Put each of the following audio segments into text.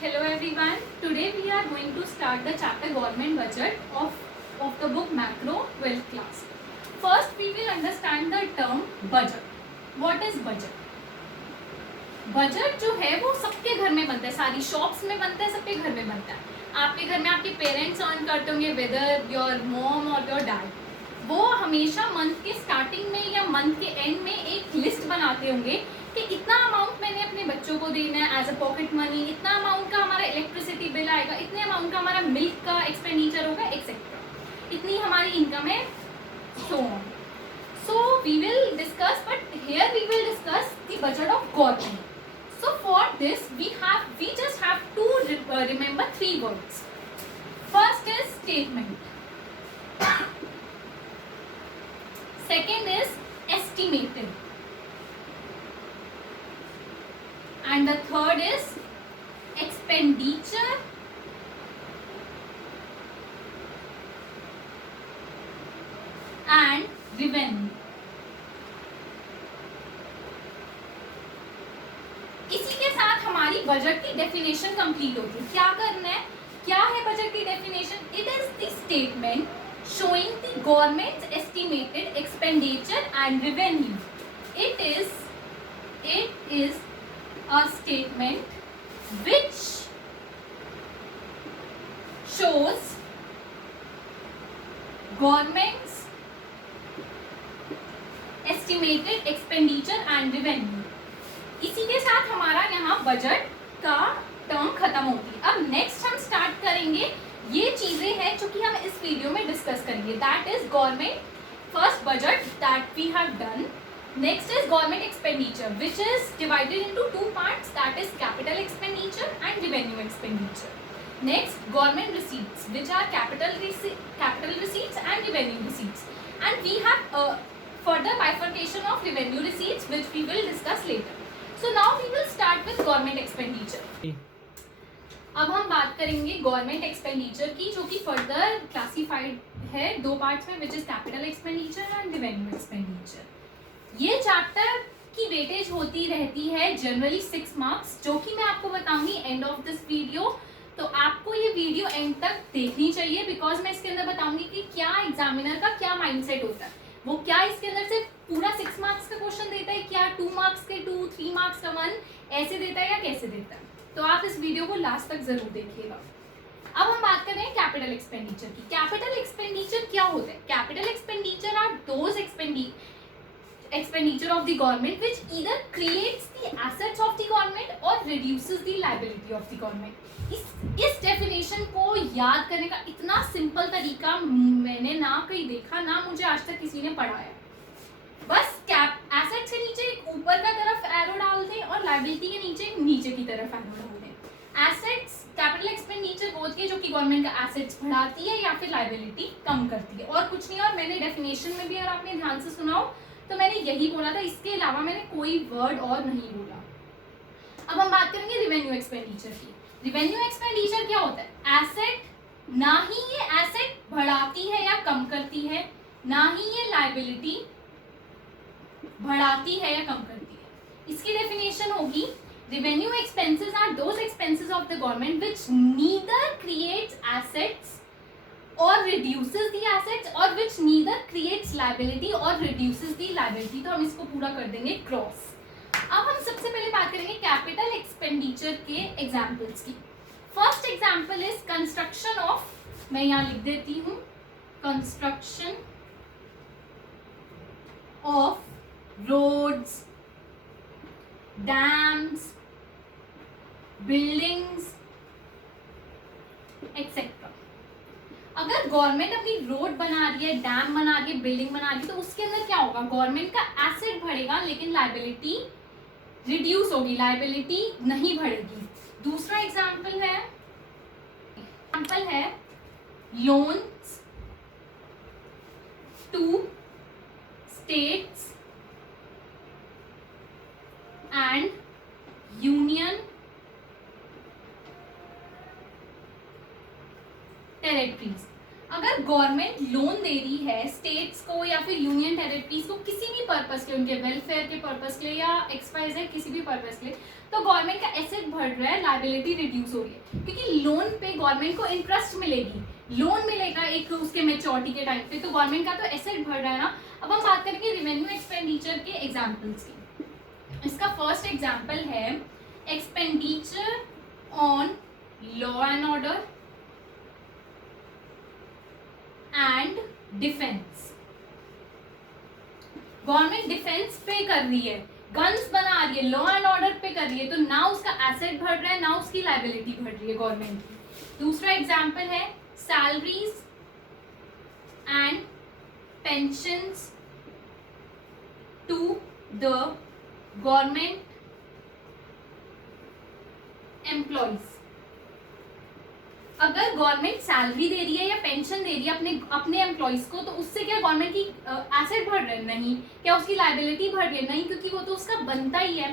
Hello everyone. Today we are going to start the chapter Government Budget of the book Macro 12th class. First we will understand the term budget. What is budget? Budget जो है वो सबके घर में बनता है, सारी shops में बनता है, सबके घर में बनता है. आपके घर में आपके पेरेंट्स अर्न करते होंगे, वेदर योर मॉम और योर डैड. वो हमेशा मंथ के स्टार्टिंग में या मंथ के एंड में एक लिस्ट बनाते होंगे कि इतना अमाउंट मैंने अपने बच्चों को देना है एज अ पॉकेट मनी, इतना अमाउंट का हमारा इलेक्ट्रिसिटी बिल आएगा, इतने अमाउंट का हमारा मिल्क का एक्सपेंडिचर होगा, एक्सेट्रा, इतनी हमारी इनकम है, so on. So we will discuss, but here we will discuss the budget of government. So for this we just have to remember three words. First is statement. Second is estimated. And the third is expenditure. And revenue. इसी के साथ हमारी budget की definition complete होती है. क्या करना है, क्या है बजट की definition? It is the statement showing the government's estimated expenditure and revenue. It is a statement which shows government's estimated expenditure and revenue. इसी के साथ हमारा यहाँ बजट का टर्म खत्म होगी. अब नेक्स्ट हम स्टार्ट करेंगे, ये चीजें हैं जो कि हम इस वीडियो में डिस्कस करेंगे. That is government first budget that we have done. Next is government expenditure which is divided into two parts, that is capital expenditure and revenue expenditure. Next government receipts which are capital receipts and revenue receipts, and we have further bifurcation of revenue receipts which we will discuss later. So now we will start with government expenditure. अब हम बात करेंगे government expenditure की, जो कि further classified है दो parts में, which is capital expenditure and revenue expenditure. ये चैप्टर की वेटेज होती रहती है जनरली 6 मार्क्स, जो कि मैं आपको बताऊंगी एंड ऑफ दिस वीडियो. तो आपको ये वीडियो एंड तक देखनी चाहिए, बिकॉज मैं इसके अंदर बताऊंगी कि क्या एग्जामिनर का क्या माइंडसेट होता है. वो क्या इसके अंदर से पूरा 6 मार्क्स का क्वेश्चन देता है, क्या 2 मार्क्स के 2, 3 मार्क्स का 1 ऐसे देता है या कैसे देता है. तो आप इस वीडियो को लास्ट तक जरूर देखिएगा. अब हम बात कर रहे हैं कैपिटल एक्सपेंडिचर की. कैपिटल एक्सपेंडिचर क्या होता है? Capital expenditure are those expenditure of the government which either creates the assets of the government or reduces the liability of the government. इस डेफिनेशन को याद करने का इतना सिंपल तरीका मैंने ना कहीं देखा, ना मुझे आज तक किसी ने पढ़ाया. बस एसेट से नीचे एक ऊपर का तरफ एरो डाल दें और लायबिलिटी के नीचे नीचे की तरफ एरो डाल दें. एसेट्स कैपिटल एक्सपेंडिचर बोल के, जो कि गवर्नमेंट का एसेट्स बढ़ाती है या फिर लायबिलिटी कम करती है, और कुछ नहीं. और मैंने डेफिनेशन में भी अगर आपने ध्यान से सुना हो तो मैंने यही बोला था, इसके अलावा मैंने कोई वर्ड और नहीं बोला. अब हम बात करेंगे रिवेन्यू एक्सपेंडिचर की. रिवेन्यू एक्सपेंडिचर क्या होता है? एसेट, ना ही ये एसेट बढ़ाती है या कम करती है, ना ही ये लायबिलिटी बढ़ाती है या कम करती है. इसकी डेफिनेशन होगी, revenue expenses are those expenses of the government which neither creates assets or reduces the assets or which neither creates liability or reduces the liability. तो हम इसको पूरा कर देंगे क्रॉस. अब हम सबसे पहले बात करेंगे कैपिटल एक्सपेंडिचर के एग्जाम्पल्स की. First example is construction of, मैं यहाँ लिख देती हूँ, construction of roads, dams, buildings, etc. अगर गवर्नमेंट अपनी रोड बना रही है, डैम बना रही है, बिल्डिंग बना रही है, तो उसके अंदर क्या होगा? गवर्नमेंट का एसेट बढ़ेगा लेकिन लायबिलिटी रिड्यूस होगी, लायबिलिटी नहीं बढ़ेगी. दूसरा एग्जाम्पल है loans to states and union territories. अगर गवर्नमेंट लोन दे रही है स्टेट्स को या फिर यूनियन टेरिटरीज को किसी भी पर्पस के लिए, उनके वेलफेयर के पर्पस के लिए या XYZ किसी भी पर्पस के लिए, तो गवर्नमेंट का एसेट बढ़ रहा है, लायबिलिटी रिड्यूस हो रही है, क्योंकि लोन पे गवर्नमेंट को इंटरेस्ट मिलेगी, लोन मिलेगा एक उसके मेच्योरिटी के टाइम पे, तो गवर्नमेंट का तो एसेट बढ़ रहा है ना। अब हम बात करेंगे रेवेन्यू एक्सपेंडिचर के एग्जाम्पल्स की। इसका फर्स्ट एग्जाम्पल है expenditure on law and order and defence. Government defence पे कर रही है, गन्स बना रही है, लॉ एंड ऑर्डर पे कर रही है, तो ना उसका एसेट बढ़ रहा है ना उसकी लायबिलिटी बढ़ रही है गवर्नमेंट की। दूसरा एग्जांपल है salaries and pensions to the government employees. अगर गवर्नमेंट सैलरी दे रही है या पेंशन दे रही है अपने एम्प्लॉइज को, तो उससे क्या गवर्नमेंट की एसेट बढ़ रहे हैं? नहीं। क्या उसकी लायबिलिटी बढ़ रही है? नहीं, क्योंकि वो तो उसका बनता ही है।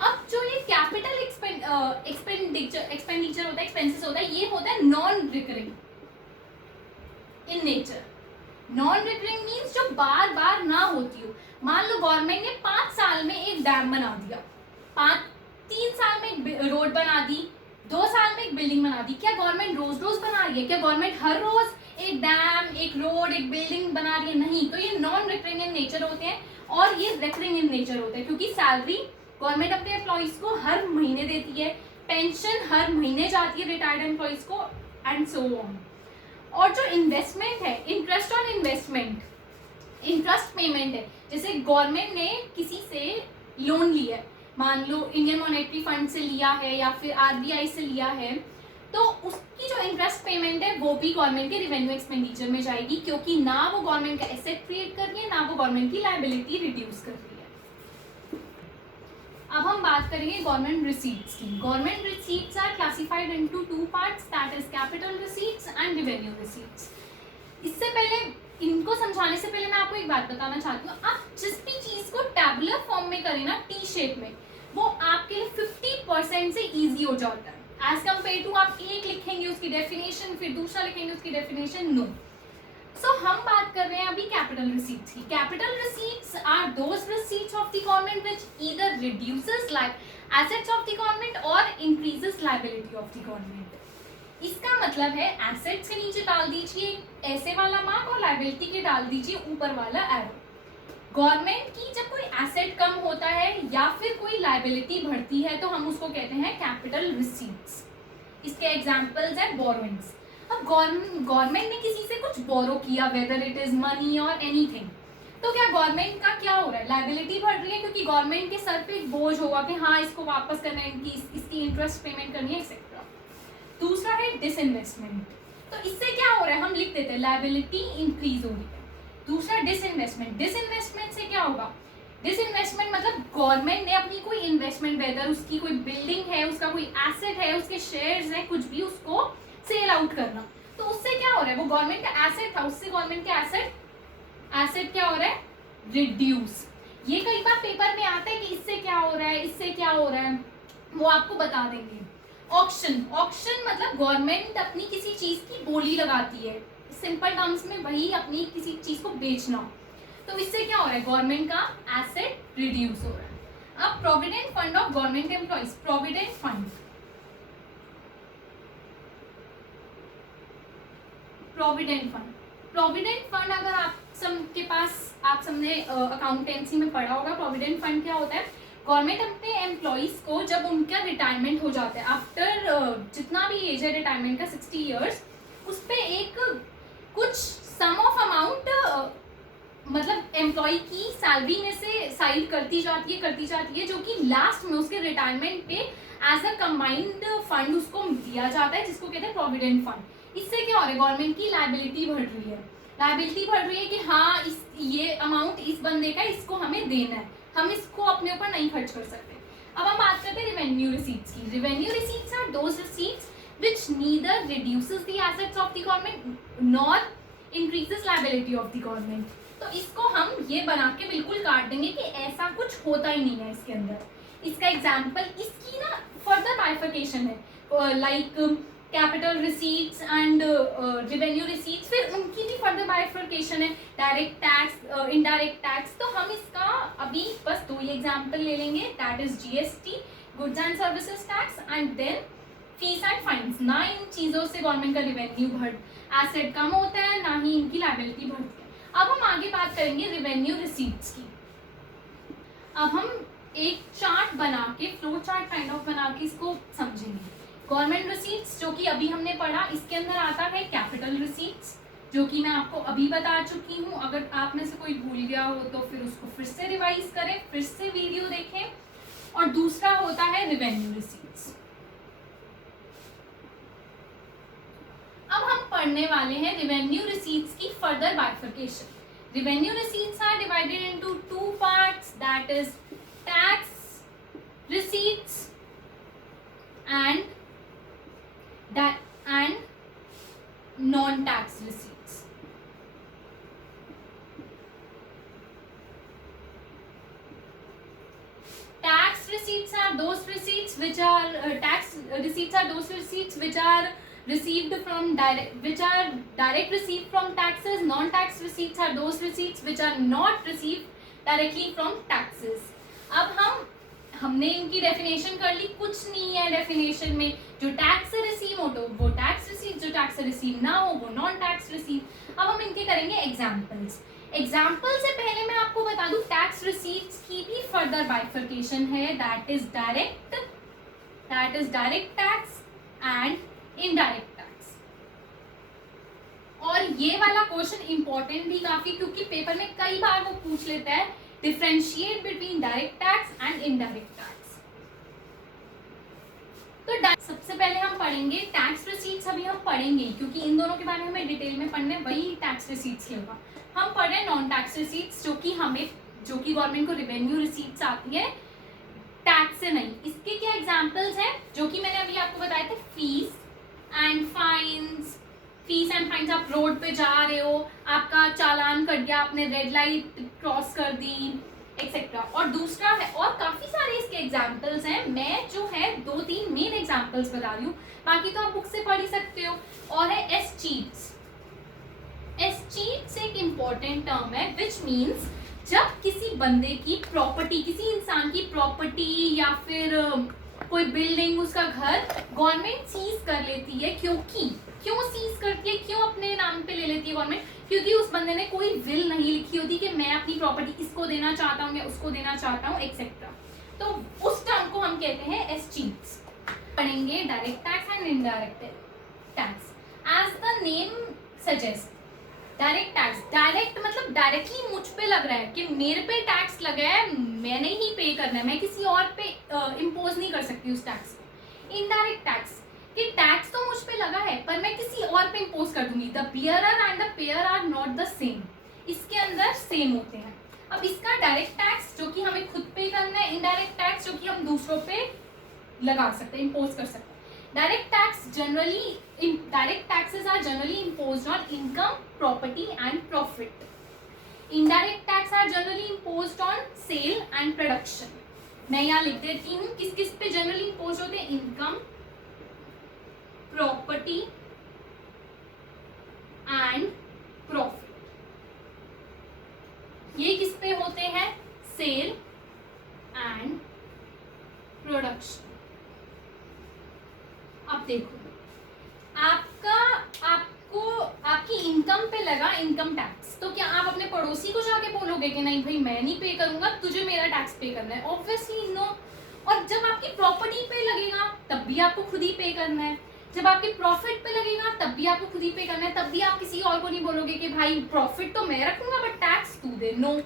अब जो ये कैपिटल एक्सपेंडिचर होता है, एक्सपेंसेस होता है, ये होता है non recurring in nature. Non recurring means जो बार बार ना होती हो। मान लो गवर्नमेंट ने 5 साल में एक डैम बना दिया, 3 साल में एक रोड बना दी, 2 साल में एक बिल्डिंग बना दी। क्या गवर्नमेंट रोज रोज बना रही है? क्या गवर्नमेंट हर रोज एक डैम, एक रोड, एक बिल्डिंग बना रही है? नहीं। तो ये नॉन रिकरिंग इन नेचर होते हैं और ये रिकरिंग इन नेचर होते हैं, क्योंकि सैलरी गवर्नमेंट अपने एम्प्लॉइज को हर महीने देती है, पेंशन हर महीने जाती है रिटायर्ड एम्प्लॉइज को, एंड सो ऑन। और जो इन्वेस्टमेंट है, interest on investment, interest payment है, जैसे गवर्नमेंट ने किसी से लोन लिया है, मान लो इंडियन मॉनेटरी फंड से लिया है या फिर RBI से लिया है, तो उसकी जो इंटरेस्ट पेमेंट है वो भी गवर्नमेंट के रेवेन्यू एक्सपेंडिचर में जाएगी, क्योंकि ना वो गवर्नमेंट का एसेट क्रिएट कर रही है, ना वो गवर्नमेंट की लायबिलिटी रिड्यूस कर रही है। अब हम बात करेंगे गवर्नमेंट रिसीट्स की। Government receipts are classified into 2 parts, that is capital receipts and revenue receipts. इससे पहले, इनको समझाने से पहले मैं आपको एक बात बताना चाहती हूँ। आप जिस भी चीज को टैबुलर फॉर्म में करें ना, T शेप में, वो आपके लिए 50% से इजी हो जाता है एज कम्पेयर टू आप एक लिखेंगे उसकी डेफिनेशन, फिर दूसरा लिखेंगे उसकी डेफिनेशन। नो। सो हम बात कर रहे हैं अभी कैपिटल रिसीट्स की। Capital receipts are those receipts of the government which either reduces assets of the government और increases liability of the government. इसका मतलब है एसेट्स के नीचे डाल दीजिए ऐसे वाला मार्क और लायबिलिटी के डाल दीजिए ऊपर वाला एरो। गवर्नमेंट की जब कोई एसेट कम होता है या फिर कोई लायबिलिटी बढ़ती है तो हम उसको कहते हैं कैपिटल रिसीट्स। इसके एग्जांपल्स है बोरोइंग्स। अब गवर्नमेंट ने किसी से कुछ बोरो किया, वेदर इट इज मनी और एनीथिंग, तो क्या गवर्नमेंट का क्या हो रहा है? लायबिलिटी बढ़ रही है, क्योंकि गवर्नमेंट के सर पे एक बोझ होगा कि हाँ इसको वापस करना है, इसकी इंटरेस्ट पेमेंट करनी है, एक्सेट्रा। दूसरा है डिसइन्वेस्टमेंट। तो इससे क्या हो रहा है? हम लिख देते हैं लायबिलिटी इंक्रीज हो रही है। दूसरा डिसइन्वेस्टमेंट। डिसइन्वेस्टमेंट से क्या होगा? डिसइन्वेस्टमेंट मतलब गवर्नमेंट ने अपनी कोई इन्वेस्टमेंट, वेदर उसकी कोई बिल्डिंग है, उसका कोई एसेट है, उसके शेयर्स हैं, कुछ भी, उसको सेल आउट करना। तो उससे क्या हो रहा है? वो गवर्नमेंट का एसेट था, उससे गवर्नमेंट का एसेट क्या हो रहा है? रिड्यूस। ये कई बार पेपर में आता है कि इससे क्या हो रहा है, इससे क्या हो रहा है, वो आपको बता देंगे। ऑक्शन। ऑक्शन मतलब गवर्नमेंट अपनी किसी चीज की बोली लगाती है, सिंपल टर्म्स में वही अपनी किसी चीज को बेचना। तो इससे क्या हो रहा है? गवर्नमेंट का एसेट रिड्यूस हो रहा है। अब provident fund of government employees. Provident fund, provident fund अगर आप सबके पास, आप सबने अकाउंटेंसी में पढ़ा होगा, प्रोविडेंट फंड क्या होता है? गवर्नमेंट अपने एम्प्लॉइज को जब उनका रिटायरमेंट हो जाता है, आफ्टर जितना भी एज है रिटायरमेंट का 60 ईयर्स, उस पर एक कुछ सम ऑफ अमाउंट मतलब एम्प्लॉय की सैलरी में से साइड करती जाती है, जो कि लास्ट में उसके रिटायरमेंट पे एज अ कंबाइंड फंड उसको दिया जाता है, जिसको कहते हैं प्रोविडेंट फंड। इससे क्या हो रहा है? गवर्नमेंट की लायबिलिटी बढ़ रही है कि हाँ ये अमाउंट इस बंदे का, इसको हमें देना है, हम इसको अपने ऊपर नहीं खर्च कर सकते। अब हम बात करते हैं रेवेन्यू रिसीट्स की। Revenue receipts are those receipts which neither reduces the assets of the government nor increases liability of the government। तो इसको हम ये बना के बिल्कुल काट देंगे कि ऐसा कुछ होता ही नहीं है इसके अंदर। इसका एग्जाम्पल, इसकी ना फर्दर बाइफर्केशन है, like capital receipts and revenue receipts, फिर उनकी भी फर्दर बाइफर्केशन है, डायरेक्ट टैक्स, इनडायरेक्ट टैक्स। तो हम इसका अभी बस 2 ही एग्जाम्पल ले लेंगे, that is GST, goods and services tax, and then fees and fines. ना इन चीज़ों से गवर्नमेंट का रेवेन्यू एसेट कम होता है, ना ही इनकी लायबिलिटी बढ़ती है। अब हम आगे बात करेंगे रेवेन्यू रिसीट्स की। अब हम एक चार्ट बना के, फ्लो चार्ट काइंड ऑफ बना के इसको समझेंगे। गवर्नमेंट रिसीट्स जो कि अभी हमने पढ़ा, इसके अंदर आता है कैपिटल रिसीट्स, जो कि मैं आपको अभी बता चुकी हूँ। अगर आप में से कोई भूल गया हो तो फिर उसको फिर से रिवाइज करें, फिर से वीडियो देखें। और दूसरा होता है रेवेन्यू रिसीट्स। अब हम पढ़ने वाले हैं रेवेन्यू रिसीट्स की further bifurcation. Revenue receipts are divided into 2 parts, that is tax receipts and non-tax receipts. Tax receipts are those receipts which are tax receipts are those receipts which are received from direct received from taxes. Non-tax receipts are those receipts which are not received directly from taxes. अब हमने इनकी definition कर ली, कुछ नहीं है definition में। जो tax से रिसीव हो तो वो टैक्स रिसीव, जो टैक्स से रिसीव ना हो वो नॉन टैक्स रिसीव। अब हम इनके करेंगे एग्जाम्पल्स। एग्जाम्पल से पहले मैं आपको बता दूं, टैक्स रिसीव्स की भी फर्दर बाइफर्केशन है, that is direct tax and indirect tax. और ये वाला क्वेश्चन इंपॉर्टेंट भी काफी, क्योंकि पेपर में कई बार वो पूछ लेता है differentiate between direct tax and indirect tax. तो सबसे पहले हम पढ़ेंगे टैक्स रिसीट्स। अभी हम पढ़ेंगे क्योंकि इन दोनों के बारे में हमें डिटेल में पढ़ना है, वही टैक्स रिसीट्स ही होगा। हम पढ़ रहे हैं नॉन टैक्स रिसीट्स, जो कि गवर्नमेंट को रेवेन्यू रिसीट्स आती है, टैक्स से नहीं। इसके क्या एग्जांपल्स हैं जो कि मैंने अभी आपको बताए थे, fees and fines. Fees and fines, आप रोड पे जा रहे हो, आपका चालान कट गया, आपने रेड लाइट क्रॉस कर दी, एक्सेट्रा। और दूसरा है, और काफी सारे इसके एग्जांपल्स हैं, मैं जो है 2-3 मेन एग्जांपल्स बता रही हूँ, बाकी तो आप बुक से पढ़ ही सकते हो। और है एस्चीट्स। एस्चीट्स एक इम्पॉर्टेंट टर्म है, विच मीन्स जब किसी बंदे की प्रॉपर्टी, किसी इंसान की प्रॉपर्टी या फिर कोई बिल्डिंग, उसका घर गवर्नमेंट सीज कर लेती है। क्यों सीज करती है, क्यों अपने नाम पे ले लेती है गवर्नमेंट? क्योंकि उस बंदे ने कोई विल नहीं लिखी होती कि मैं अपनी प्रॉपर्टी इसको देना चाहता हूँ या उसको देना चाहता हूँ, एक्सेट्रा। तो उस टर्म को हम कहते हैं एस्चीट्स। पढ़ेंगे direct tax and indirect tax. As the name suggest, direct tax, direct मतलब डायरेक्टली मुझ पे लग रहा है कि मेरे पे टैक्स लगा है, मैंने ही पे करना है, मैं किसी और पे इम्पोज नहीं कर सकती उस टैक्स को। इनडायरेक्ट टैक्स, कि टैक्स तो मुझ पे लगा है पर मैं किसी और पे इम्पोज कर दूंगी। The bearer and the payer are not the same, इसके अंदर सेम होते हैं। अब इसका डायरेक्ट टैक्स जो कि हमें खुद पे करना है, इनडायरेक्ट टैक्स जो कि हम दूसरों पे लगा सकते हैं, इम्पोज कर सकते हैं। Direct taxes are generally imposed on income, property and profit. Indirect tax are generally imposed on sale and production. मैं यहाँ लिख देती हूँ किस किस पे generally imposed होते हैं, income, property and profit. ये किस पे होते हैं, sale and production. अब देखो, आपकी इनकम पे लगा इनकम टैक्स, तो क्या आप अपने पड़ोसी को जाके बोलोगे कि नहीं भाई मैं नहीं पे करूंगा, तुझे मेरा टैक्स पे करना है? Obviously no. और जब आपकी प्रॉपर्टी पे लगेगा तब भी आपको खुद ही पे करना है, जब आपके प्रॉफिट पे लगेगा तब भी आपको खुद ही पे करना है, तब भी आप किसी और को नहीं बोलोगे कि भाई प्रॉफिट तो मैं रखूंगा बट टैक्स तू दे, no.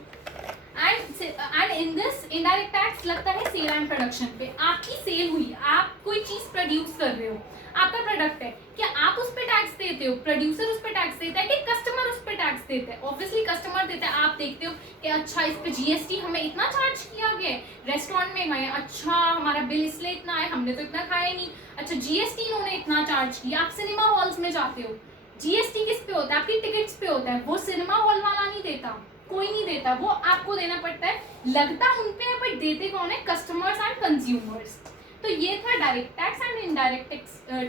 And in this indirect tax लगता है सेल एंड प्रोडक्शन पे। आपकी सेल हुई, आप कोई चीज प्रोड्यूस कर रहे हो, आपका प्रोडक्ट है, क्या आप उस पे टैक्स देते हो, प्रोड्यूसर उस पे टैक्स देता है कि कस्टमर उस पे टैक्स देता है? ऑब्वियसली कस्टमर देता है। आप देखते हो कि अच्छा इस पे जीएसटी हमें इतना चार्ज किया गया, रेस्टोरेंट में गए, अच्छा हमारा बिल इसलिए इतना है, हमने तो इतना खाया नहीं, अच्छा जीएसटी इन्होंने इतना चार्ज किया। आप सिनेमा हॉल्स में जाते हो, जीएसटी किस पे होता है, आपकी टिकट्स पे होता है, वो सिनेमा हॉल वाला नहीं देता, कोई नहीं देता, वो आपको देना पड़ता है। लगता उन पे है बट देते कौन है, कस्टमर्स एंड कंज्यूमर्स। तो ये था direct tax and indirect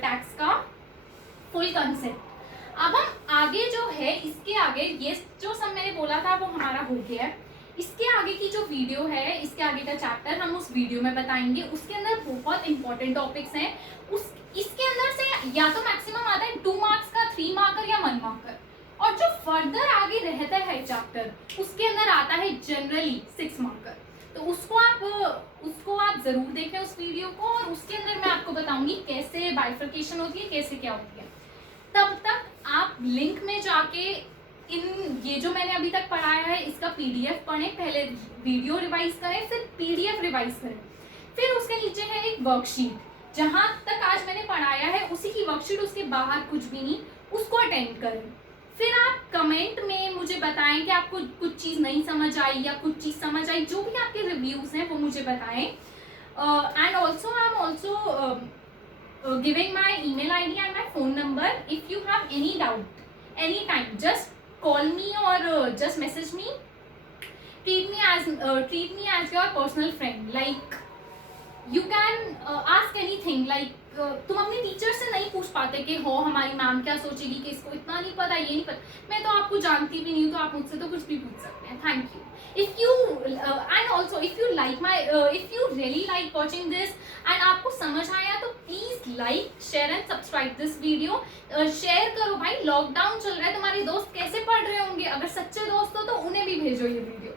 tax का फुल कंसेप्ट। अब हम आगे जो है, इसके आगे ये जो सब मैंने बोला था वो हमारा हो गया है। इसके आगे की जो वीडियो है, इसके आगे का चैप्टर हम उस वीडियो में बताएंगे। उसके अंदर बहुत इंपॉर्टेंट टॉपिक्स हैं। उस इसके अंदर से या तो मैक्सिमम आता है 2 मार्क्स का, 3 मार्कर या 1 मार्कर, और जो फर्दर आगे रहता है चैप्टर उसके अंदर आता है जनरली 6 मार्कर। तो उसको आप जरूर देखें उस वीडियो को, और उसके अंदर मैं आपको बताऊंगी कैसे बाइफर्केशन होती है, कैसे क्या होती है। तब तक आप लिंक में जाके ये जो मैंने अभी तक पढ़ाया है इसका पीडीएफ पढ़ें, पहले वीडियो रिवाइज करें, फिर पीडीएफ रिवाइज करें, फिर उसके नीचे है एक वर्कशीट, जहां तक आज मैंने पढ़ाया है उसी की वर्कशीट, उसके बाहर कुछ भी नहीं, उसको अटेंड करें। फिर आप कमेंट में मुझे बताएं कि आपको कुछ चीज़ नहीं समझ आई या कुछ चीज़ समझ आई, जो भी आपके रिव्यूज हैं वो मुझे बताएं। And also I am also giving my email ID and my phone number. If you have any doubt, anytime, just call me or just message me. Treat me as your personal friend. Like you can ask anything. Like तुम अपने teacher से नहीं पूछ पाते कि हो हमारी ma'am क्या सोचेगी कि इसको इतना नहीं पता, ये नहीं पता। मैं तो आपको जानती भी नहीं हूँ, तो आप मुझसे तो कुछ भी पूछ सकते हैं। Thank you. If you and also if you like my if you really like watching this and आपको समझ आया तो please like, share and subscribe this video. Share करो भाई, लॉकडाउन चल रहा है, तुम्हारे दोस्त कैसे पढ़ रहे होंगे, अगर सच्चे दोस्त हो तो उन्हें भी भेजो ये वीडियो।